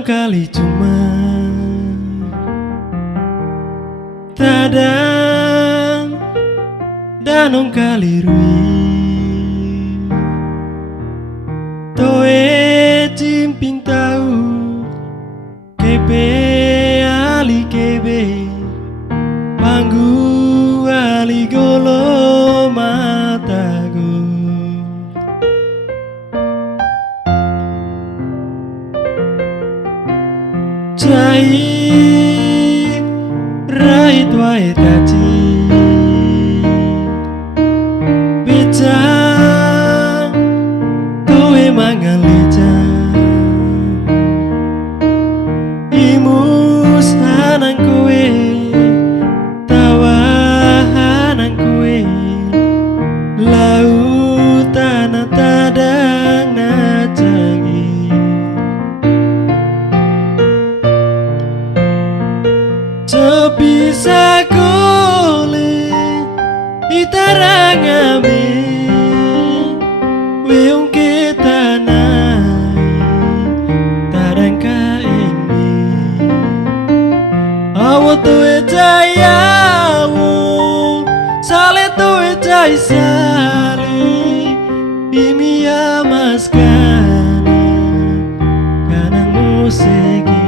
danong kali cuma Tadang danong kali rui toe cimping tahu kebe ali kebe panggu ali golo matago cai rai tuai taci bicang toe mangalica imus hanang kowe tawa hanang kowe lautan tadang nacangi bisa kole itarangame weung kita nai tarang kaimi awo tuwe jayawo sale tuwe jay sale imia maskana kanang musegi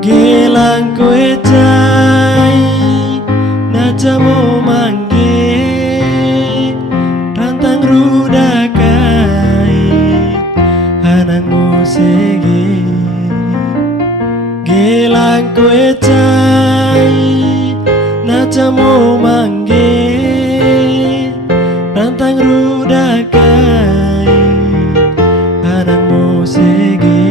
gelang koe cai najamo mangge rantang rudakai hanang musegi gelang koe cai najamo mangge rantang rudakai hanang musegi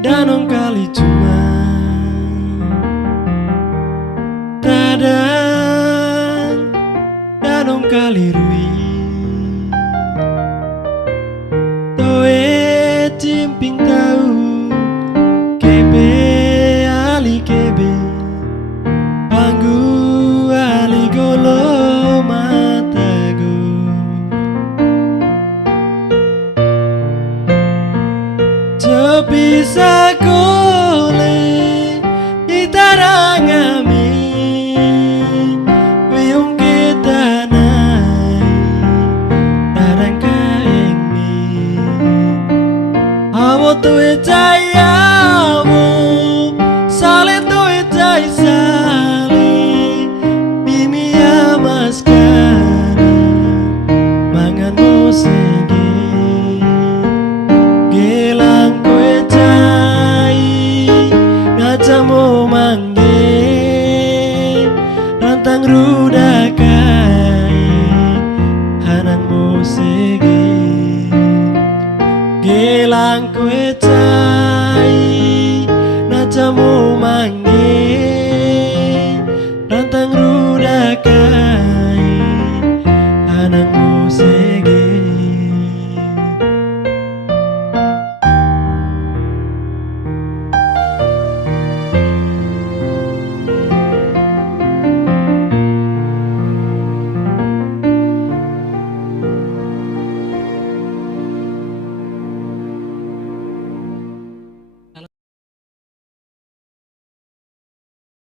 danong kali cuma Tadang danong kali rui